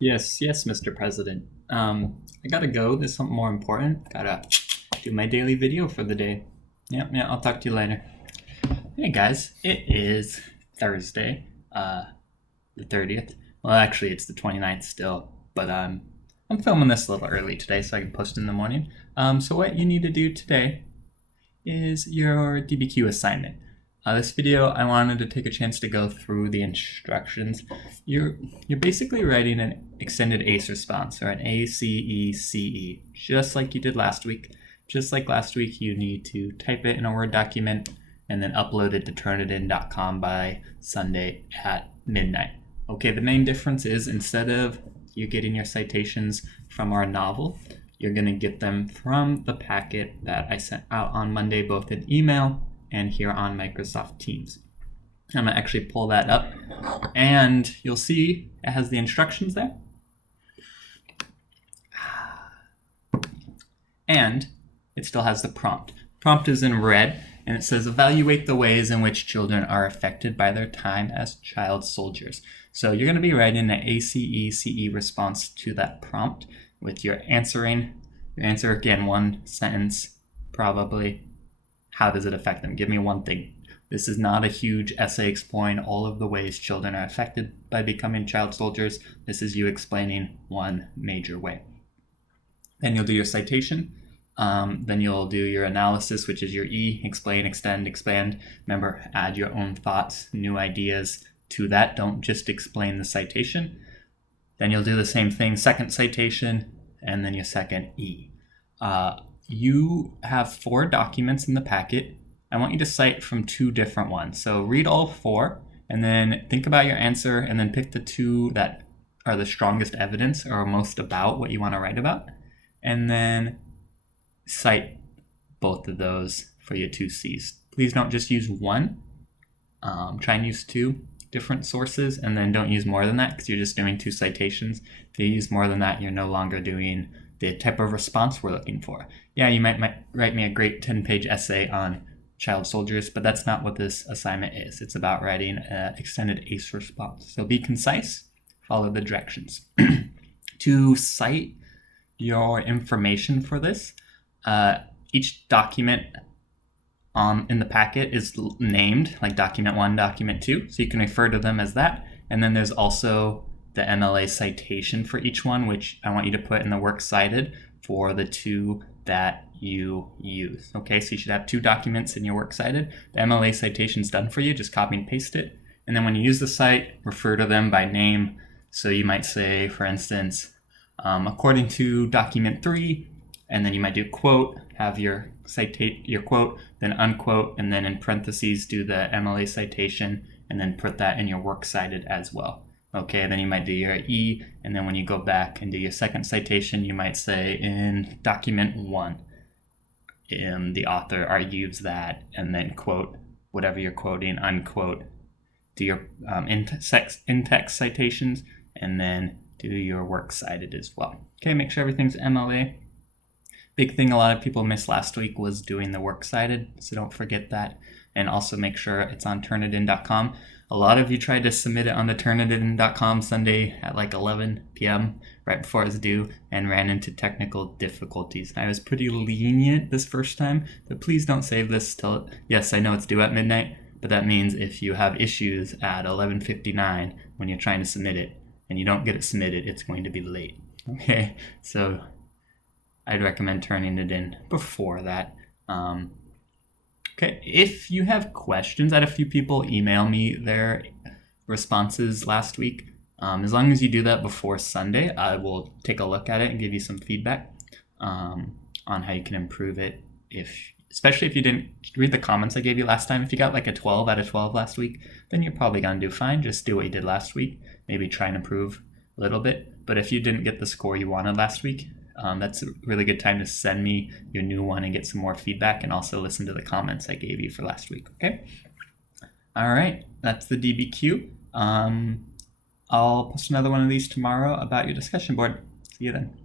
Yes, yes, Mr. President. I gotta go. There's something more important. Gotta do my daily video for the day. Yeah, I'll talk to you later. Hey guys, it is Thursday, the 30th. Well, actually, it's the 29th still, but I'm filming this a little early today so I can post in the morning. So what you need to do today is your DBQ assignment. This video, I wanted to take a chance to go through the instructions. You're basically writing an extended ACE response, or an ACE-CE, just like you did last week. Just like last week, you need to type it in a Word document and then upload it to turnitin.com by Sunday at midnight. Okay, the main difference is instead of you getting your citations from our novel, you're going to get them from the packet that I sent out on Monday, both in email and here on Microsoft Teams. I'm going to actually pull that up, and you'll see it has the instructions there. And it still has the prompt. Prompt is in red, and it says evaluate the ways in which children are affected by their time as child soldiers. So you're going to be writing an ACE-CE response to that prompt with your answering. Your answer, again, one sentence, probably. How does it affect them? Give me one thing. This is not a huge essay exploring all of the ways children are affected by becoming child soldiers. This is you explaining one major way. Then you'll do your citation. Then you'll do your analysis, which is your E, explain, extend, expand. Remember, add your own thoughts, new ideas to that. Don't just explain the citation. Then you'll do the same thing, second citation, and then your second E. You have 4 documents in the packet. I want you to cite from 2 different ones. So read all 4, and then think about your answer, and then pick the 2 that are the strongest evidence or most about what you want to write about. And then cite both of those for your 2 C's. Please don't just use one. Try and use 2 different sources, and then don't use more than that because you're just doing 2 citations. If you use more than that, you're no longer doing the type of response we're looking for. Yeah, you might write me a great 10-page essay on child soldiers, but that's not what this assignment is. It's about writing an extended ACE response. So be concise, follow the directions. To cite your information for this, each document in the packet is named, like document 1, document 2, so you can refer to them as that. And then there's also the MLA citation for each one, which I want you to put in the works cited for the 2 that you use. Okay, so you should have 2 documents in your works cited. The MLA citation is done for you, just copy and paste it. And then when you use the site, refer to them by name. So you might say, for instance, according to document 3, and then you might do quote, have your quote, then unquote, and then in parentheses do the MLA citation, and then put that in your works cited as well. Okay, then you might do your E, and then when you go back and do your second citation, you might say in document 1, the author argues that, and then quote whatever you're quoting, unquote, do your in-text citations, and then do your works cited as well. Okay, make sure everything's MLA. Big thing a lot of people missed last week was doing the works cited, so don't forget that. And also make sure it's on Turnitin.com. A lot of you tried to submit it on the Turnitin.com Sunday at like 11 p.m. right before it was due and ran into technical difficulties. I was pretty lenient this first time, but please don't save this till, yes, I know it's due at midnight, but that means if you have issues at 11:59 when you're trying to submit it and you don't get it submitted, it's going to be late. Okay, so I'd recommend turning it in before that. Okay, if you have questions, I had a few people email me their responses last week. As long as you do that before Sunday, I will take a look at it and give you some feedback on how you can improve it. Especially if you didn't read the comments I gave you last time. If you got like a 12 out of 12 last week, then you're probably going to do fine. Just do what you did last week. Maybe try and improve a little bit. But if you didn't get the score you wanted last week, that's a really good time to send me your new one and get some more feedback, and also listen to the comments I gave you for last week, okay? All right, that's the DBQ. I'll post another one of these tomorrow about your discussion board. See you then.